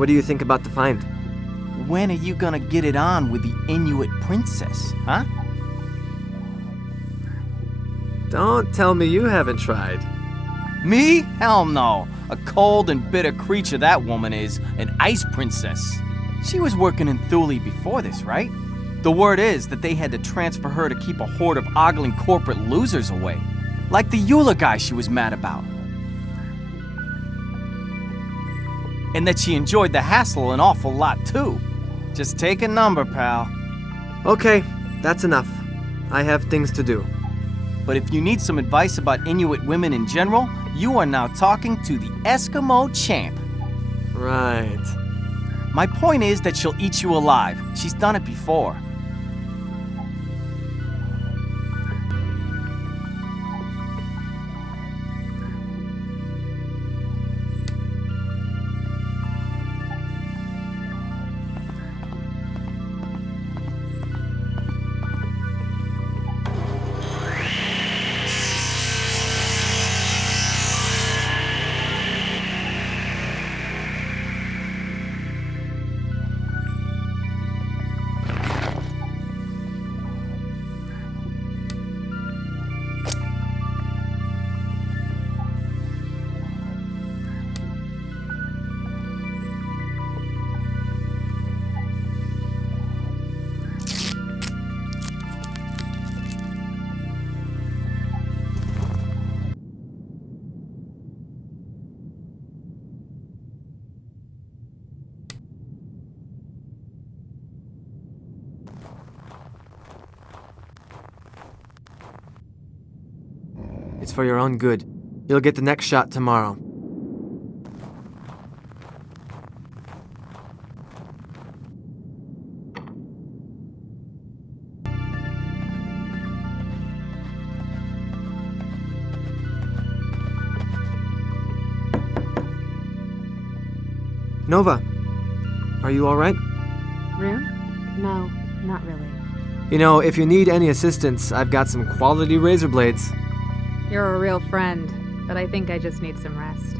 What do you think about the find? When are you gonna get it on with the Inuit princess, huh? Don't tell me you haven't tried. Me? Hell no. A cold and bitter creature that woman is, an ice princess. She was working in Thule before this, right? The word is that they had to transfer her to keep a horde of ogling corporate losers away. Like the Eula guy she was mad about. And that she enjoyed the hassle an awful lot too. Just take a number, pal. Okay, that's enough. I have things to do. But if you need some advice about Inuit women in general, you are now talking to the Eskimo champ. Right. My point is that she'll eat you alive. She's done it before. It's for your own good. You'll get the next shot tomorrow. Nova, are you all right? Rune? No, not really. You know, if you need any assistance, I've got some quality razor blades. You're a real friend, but I think I just need some rest.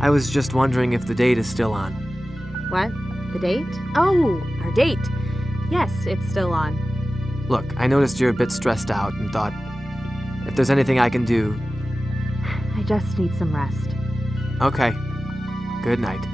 I was just wondering if the date is still on. What? The date? Oh, our date. Yes, it's still on. Look, I noticed you're a bit stressed out and thought, if there's anything I can do... I just need some rest. Okay. Good night.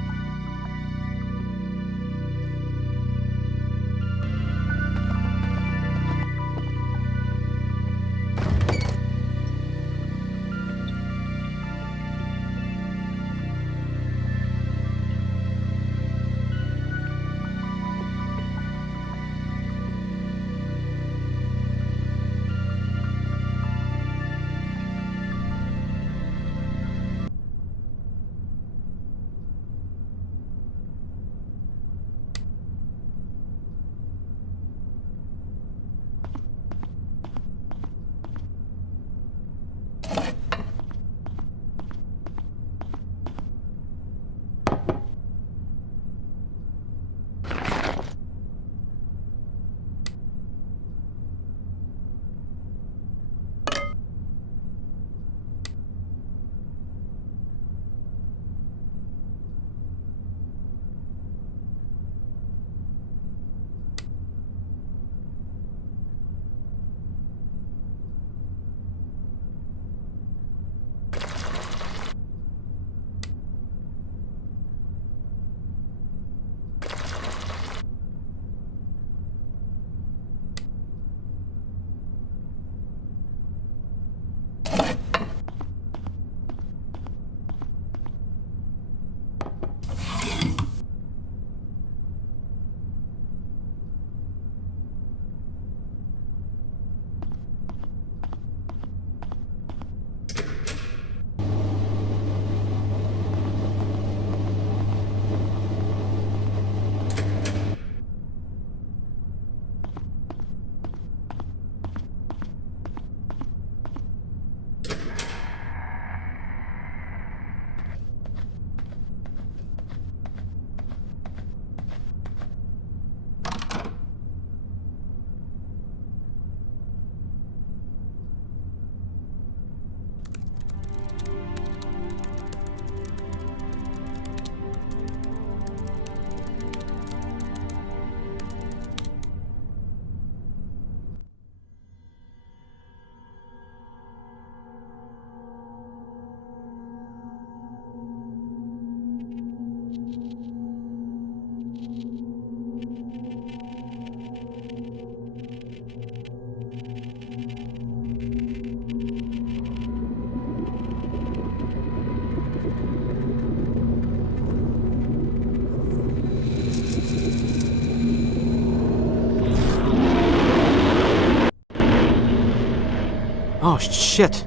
Oh, shit.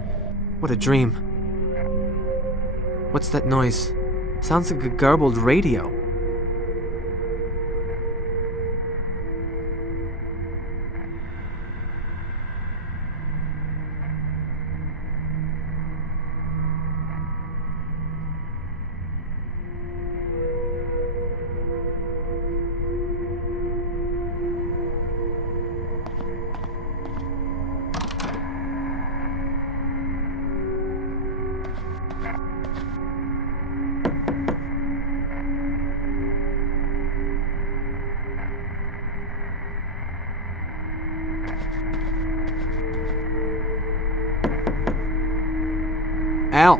What a dream. What's that noise? Sounds like a garbled radio. Al.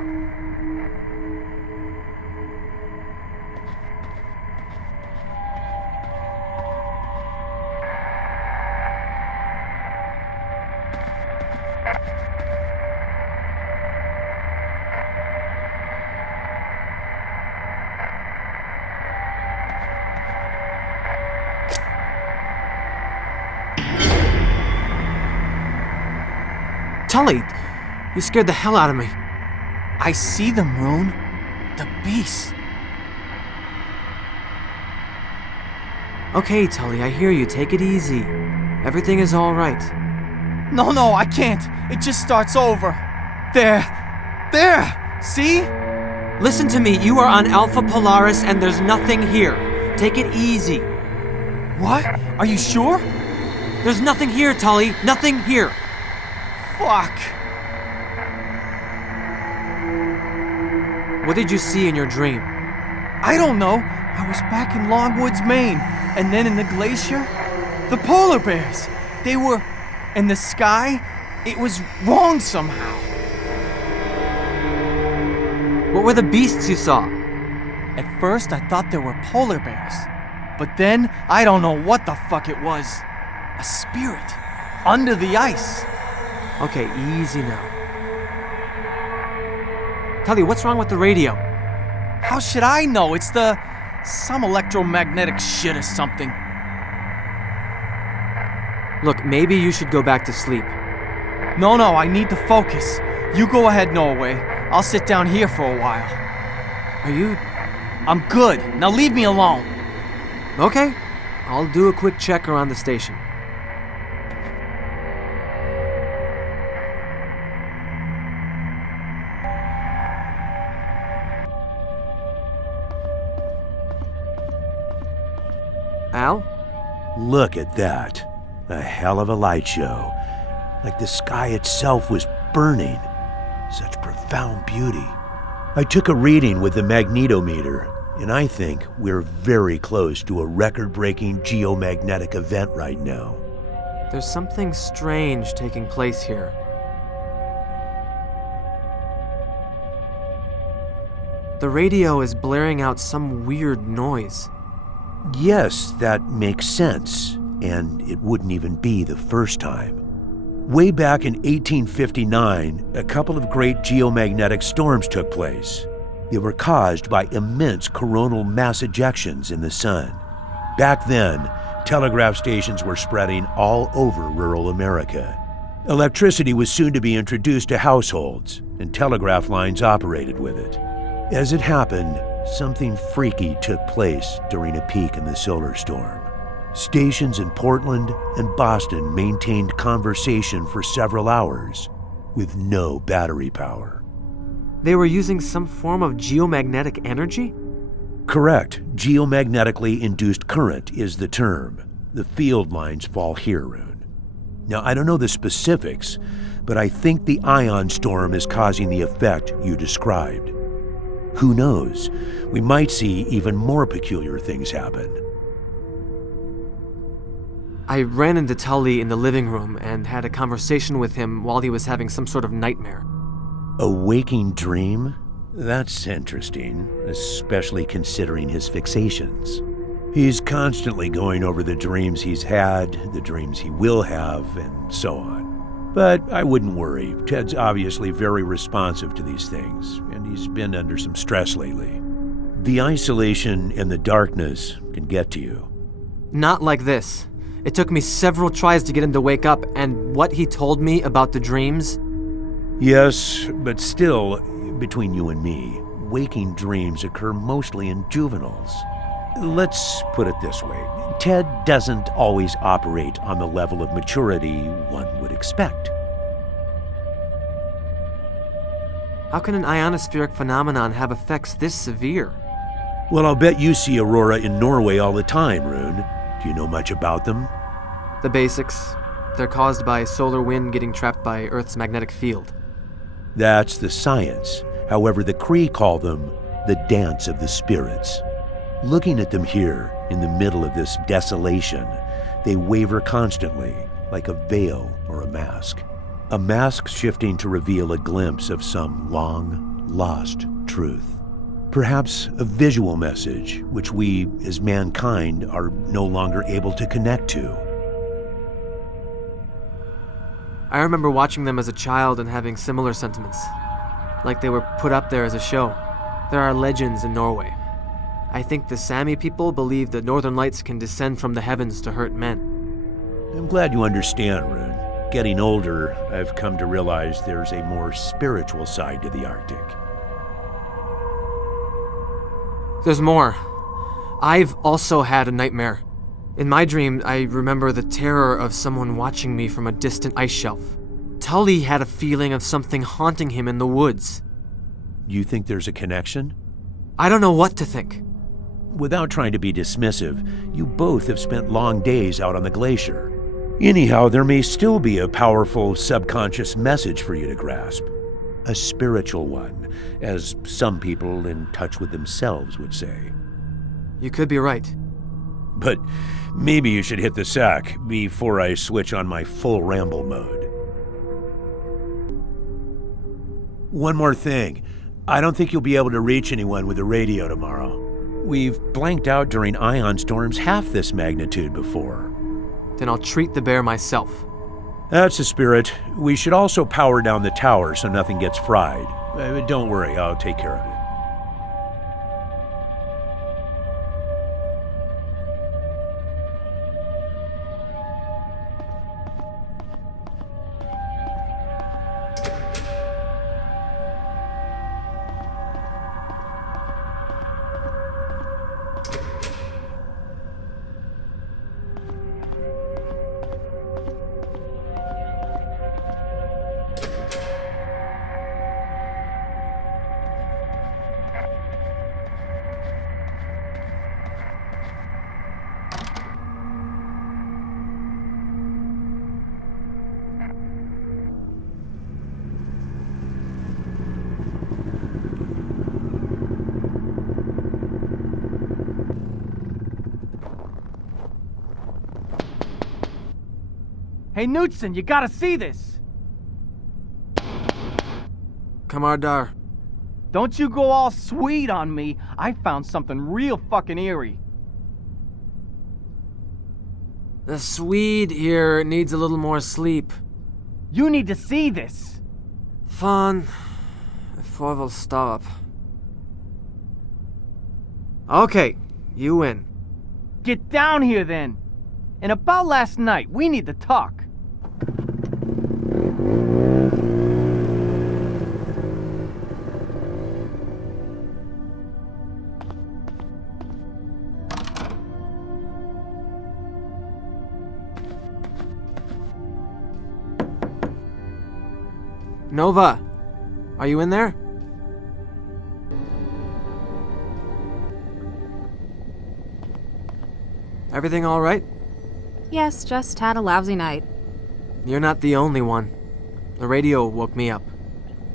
Tully, you scared the hell out of me. I see them, Rune. The beast. Okay, Tully, I hear you. Take it easy. Everything is all right. No, I can't. It just starts over. There. See? Listen to me. You are on Alpha Polaris and there's nothing here. Take it easy. What? Are you sure? There's nothing here, Tully. Nothing here. Fuck. What did you see in your dream? I don't know. I was back in Longwoods, Maine, and then in the glacier. The polar bears. They were in the sky. It was wrong somehow. What were the beasts you saw? At first, I thought they were polar bears. But then, I don't know what the fuck it was. A spirit. Under the ice. Okay, easy now. Tully, what's wrong with the radio? How should I know? It's some electromagnetic shit or something. Look, maybe you should go back to sleep. No, I need to focus. You go ahead, Norway. I'll sit down here for a while. Are you... I'm good. Now leave me alone. Okay. I'll do a quick check around the station. Al? Look at that. A hell of a light show. Like the sky itself was burning. Such profound beauty. I took a reading with the magnetometer, and I think we're very close to a record-breaking geomagnetic event right now. There's something strange taking place here. The radio is blaring out some weird noise. Yes, that makes sense, and it wouldn't even be the first time. Way back in 1859, a couple of great geomagnetic storms took place. They were caused by immense coronal mass ejections in the sun. Back then, telegraph stations were spreading all over rural America. Electricity was soon to be introduced to households, and telegraph lines operated with it. As it happened, something freaky took place during a peak in the solar storm. Stations in Portland and Boston maintained conversation for several hours with no battery power. They were using some form of geomagnetic energy? Correct. Geomagnetically induced current is the term. The field lines fall here, Rune. Now, I don't know the specifics, but I think the ion storm is causing the effect you described. Who knows? We might see even more peculiar things happen. I ran into Tully in the living room and had a conversation with him while he was having some sort of nightmare. A waking dream? That's interesting, especially considering his fixations. He's constantly going over the dreams he's had, the dreams he will have, and so on. But I wouldn't worry. Ted's obviously very responsive to these things, and he's been under some stress lately. The isolation and the darkness can get to you. Not like this. It took me several tries to get him to wake up, and what he told me about the dreams, Yes, but still, between you and me, waking dreams occur mostly in juveniles. Let's put it this way. Ted doesn't always operate on the level of maturity one would expect. How can an ionospheric phenomenon have effects this severe? Well, I'll bet you see aurora in Norway all the time, Rune. Do you know much about them? The basics. They're caused by solar wind getting trapped by Earth's magnetic field. That's the science. However, the Cree call them the dance of the spirits. Looking at them here, in the middle of this desolation, they waver constantly, like a veil or a mask. A mask shifting to reveal a glimpse of some long, lost truth. Perhaps a visual message which we, as mankind, are no longer able to connect to. I remember watching them as a child and having similar sentiments. Like they were put up there as a show. There are legends in Norway. I think the Sami people believe the northern lights can descend from the heavens to hurt men. I'm glad you understand, Rune. Getting older, I've come to realize there's a more spiritual side to the Arctic. There's more. I've also had a nightmare. In my dream, I remember the terror of someone watching me from a distant ice shelf. Tully had a feeling of something haunting him in the woods. You think there's a connection? I don't know what to think. Without trying to be dismissive, you both have spent long days out on the glacier. Anyhow, there may still be a powerful subconscious message for you to grasp. A spiritual one, as some people in touch with themselves would say. You could be right. But maybe you should hit the sack before I switch on my full ramble mode. One more thing. I don't think you'll be able to reach anyone with the radio tomorrow. We've blanked out during ion storms half this magnitude before. Then I'll treat the bear myself. That's the spirit. We should also power down the tower so nothing gets fried. Don't worry, I'll take care of it. Hey, Knutson, you gotta see this! Kamardar. Don't you go all sweet on me. I found something real fucking eerie. The Swede here needs a little more sleep. You need to see this. Fan, får väl stop. Okay, you win. Get down here then. And about last night, we need to talk. Nova, are you in there? Everything all right? Yes, just had a lousy night. You're not the only one. The radio woke me up.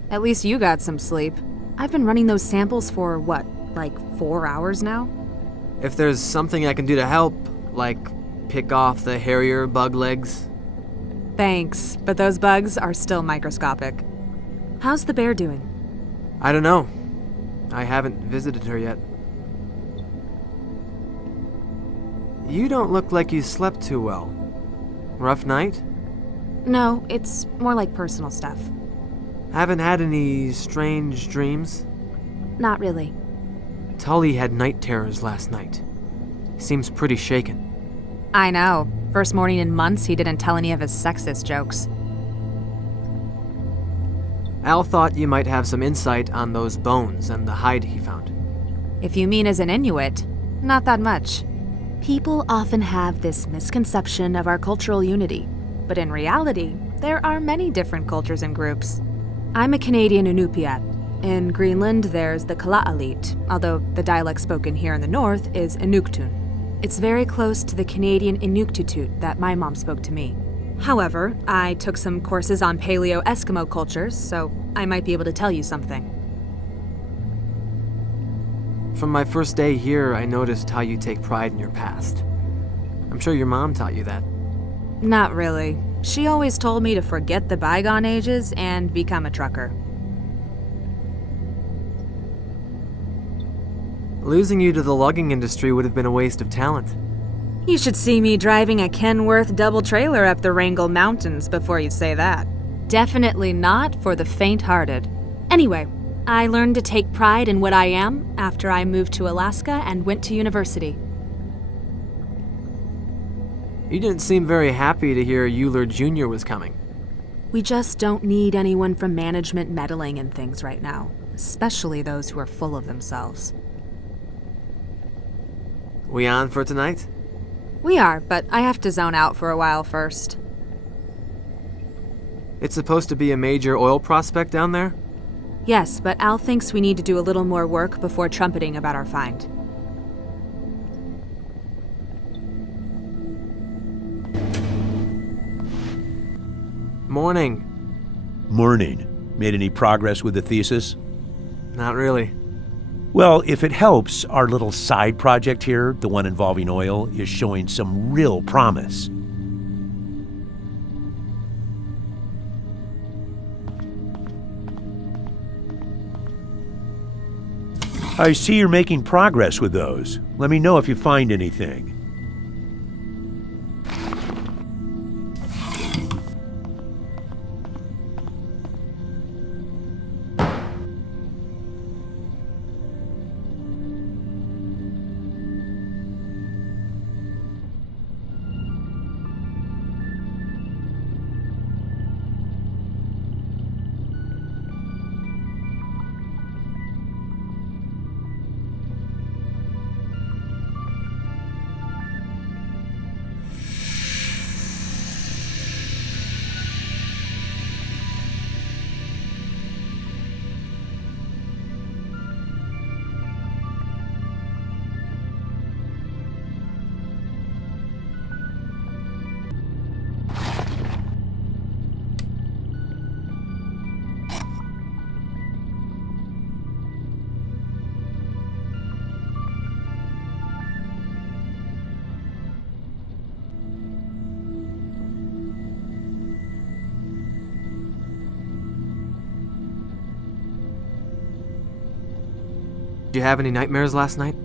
At least you got some sleep. I've been running those samples for, what, like 4 hours now? If there's something I can do to help, like pick off the hairier bug legs. Thanks, but those bugs are still microscopic. How's the bear doing? I don't know. I haven't visited her yet. You don't look like you slept too well. Rough night? No, it's more like personal stuff. Haven't had any strange dreams? Not really. Tully had night terrors last night. Seems pretty shaken. I know. First morning in months, he didn't tell any of his sexist jokes. Al thought you might have some insight on those bones and the hide he found. If you mean as an Inuit, not that much. People often have this misconception of our cultural unity, but in reality, there are many different cultures and groups. I'm a Canadian Inupiat. In Greenland, there's the Kalaallit, although the dialect spoken here in the north is Inuktun. It's very close to the Canadian Inuktitut that my mom spoke to me. However, I took some courses on Paleo-Eskimo cultures, so I might be able to tell you something. From my first day here, I noticed how you take pride in your past. I'm sure your mom taught you that. Not really. She always told me to forget the bygone ages and become a trucker. Losing you to the logging industry would have been a waste of talent. You should see me driving a Kenworth double trailer up the Wrangell Mountains before you say that. Definitely not for the faint-hearted. Anyway, I learned to take pride in what I am after I moved to Alaska and went to university. You didn't seem very happy to hear Euler Jr. was coming. We just don't need anyone from management meddling in things right now, especially those who are full of themselves. We on for tonight? We are, but I have to zone out for a while first. It's supposed to be a major oil prospect down there? Yes, but Al thinks we need to do a little more work before trumpeting about our find. Morning. Morning. Made any progress with the thesis? Not really. Well, if it helps, our little side project here, the one involving oil, is showing some real promise. I see you're making progress with those. Let me know if you find anything. Did you have any nightmares last night?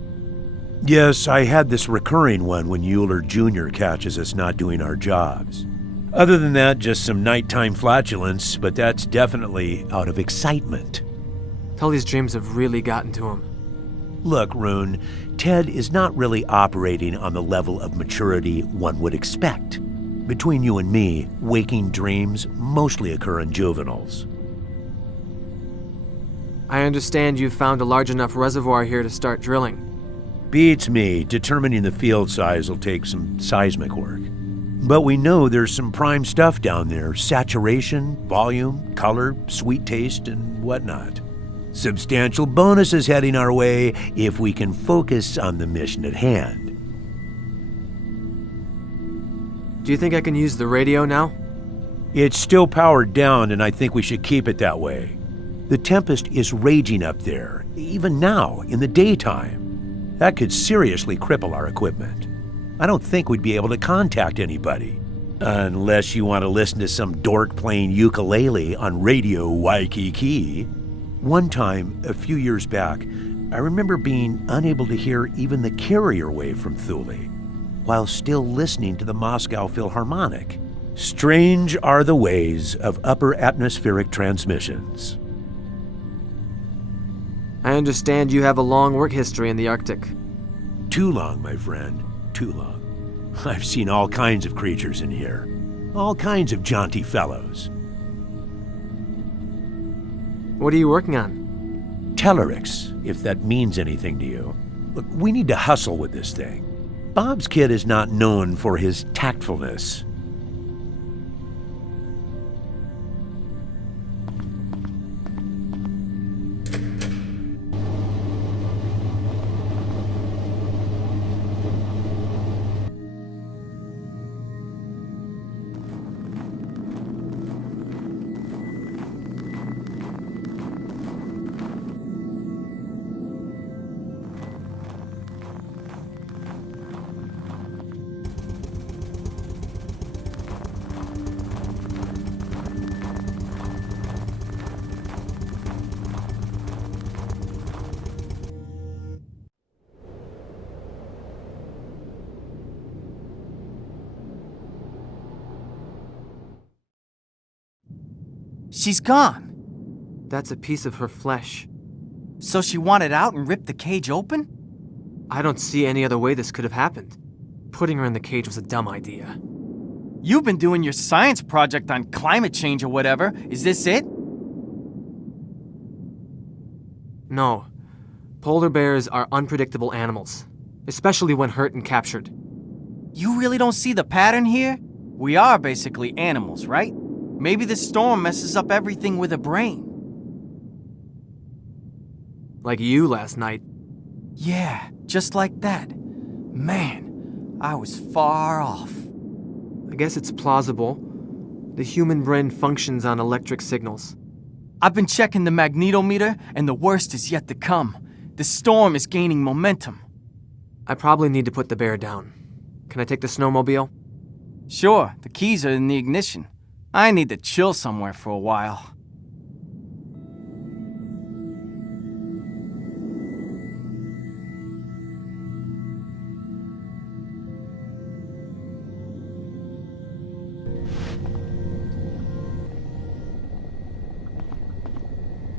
Yes, I had this recurring one when Euler Jr. catches us not doing our jobs. Other than that, just some nighttime flatulence, but that's definitely out of excitement. Tully's dreams have really gotten to him. Look, Rune, Ted is not really operating on the level of maturity one would expect. Between you and me, waking dreams mostly occur in juveniles. I understand you've found a large enough reservoir here to start drilling. Beats me. Determining the field size will take some seismic work. But we know there's some prime stuff down there. Saturation, volume, color, sweet taste, and whatnot. Substantial bonuses heading our way if we can focus on the mission at hand. Do you think I can use the radio now? It's still powered down, and I think we should keep it that way. The tempest is raging up there, even now, in the daytime. That could seriously cripple our equipment. I don't think we'd be able to contact anybody. Unless you want to listen to some dork playing ukulele on Radio Waikiki. One time, a few years back, I remember being unable to hear even the carrier wave from Thule, while still listening to the Moscow Philharmonic. Strange are the ways of upper atmospheric transmissions. I understand you have a long work history in the Arctic. Too long, my friend, too long. I've seen all kinds of creatures in here. All kinds of jaunty fellows. What are you working on? Telerex, if that means anything to you. Look, we need to hustle with this thing. Bob's kid is not known for his tactfulness. She's gone. That's a piece of her flesh. So she wanted out and ripped the cage open? I don't see any other way this could have happened. Putting her in the cage was a dumb idea. You've been doing your science project on climate change or whatever. Is this it? No. Polar bears are unpredictable animals, especially when hurt and captured. You really don't see the pattern here? We are basically animals, right? Maybe the storm messes up everything with a brain. Like you last night. Yeah, just like that. Man, I was far off. I guess it's plausible. The human brain functions on electric signals. I've been checking the magnetometer, and the worst is yet to come. The storm is gaining momentum. I probably need to put the bear down. Can I take the snowmobile? Sure, the keys are in the ignition. I need to chill somewhere for a while.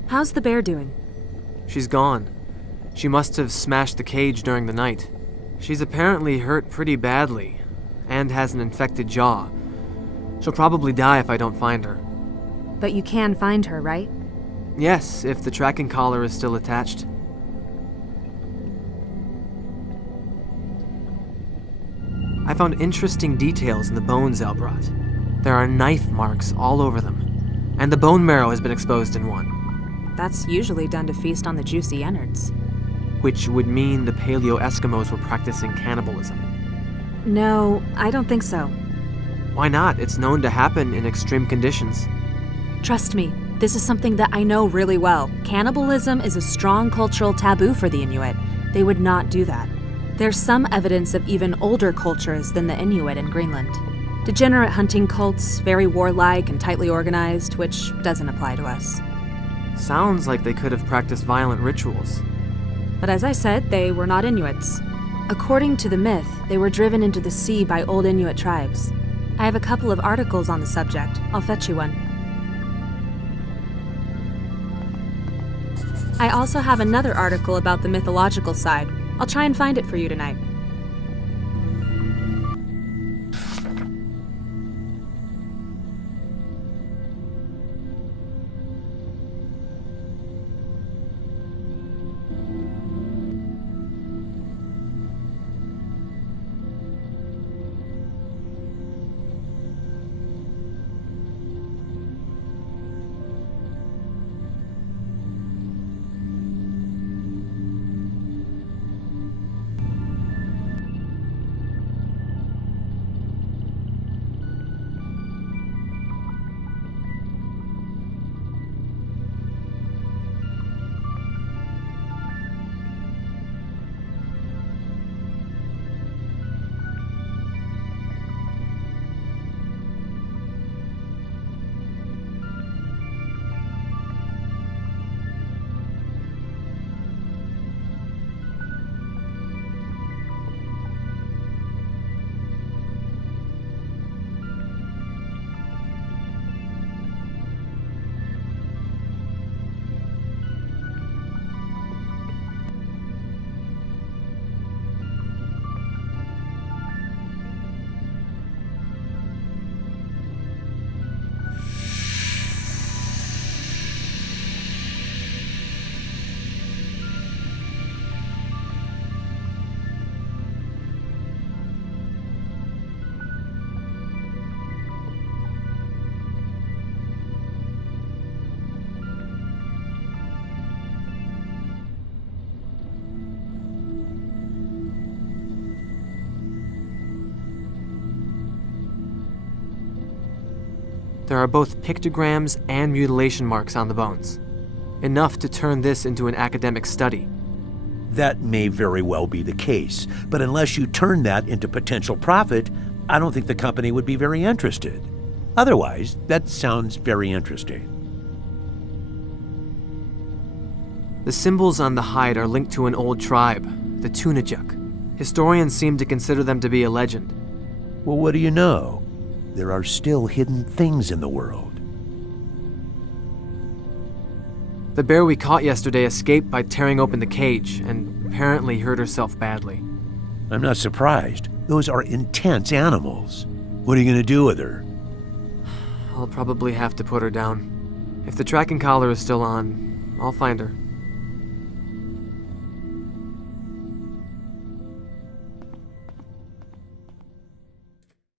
How's the bear doing? She's gone. She must have smashed the cage during the night. She's apparently hurt pretty badly, and has an infected jaw. She'll probably die if I don't find her. But you can find her, right? Yes, if the tracking collar is still attached. I found interesting details in the bones Elle brought. There are knife marks all over them, and the bone marrow has been exposed in one. That's usually done to feast on the juicy innards. Which would mean the Paleo Eskimos were practicing cannibalism. No, I don't think so. Why not? It's known to happen in extreme conditions. Trust me, this is something that I know really well. Cannibalism is a strong cultural taboo for the Inuit. They would not do that. There's some evidence of even older cultures than the Inuit in Greenland. Degenerate hunting cults, very warlike and tightly organized, which doesn't apply to us. Sounds like they could have practiced violent rituals. But as I said, they were not Inuits. According to the myth, they were driven into the sea by old Inuit tribes. I have a couple of articles on the subject. I'll fetch you one. I also have another article about the mythological side. I'll try and find it for you tonight. There are both pictograms and mutilation marks on the bones. Enough to turn this into an academic study. That may very well be the case, but unless you turn that into potential profit, I don't think the company would be very interested. Otherwise, that sounds very interesting. The symbols on the hide are linked to an old tribe, the Tunajuk. Historians seem to consider them to be a legend. Well, what do you know? There are still hidden things in the world. The bear we caught yesterday escaped by tearing open the cage and apparently hurt herself badly. I'm not surprised. Those are intense animals. What are you going to do with her? I'll probably have to put her down. If the tracking collar is still on, I'll find her.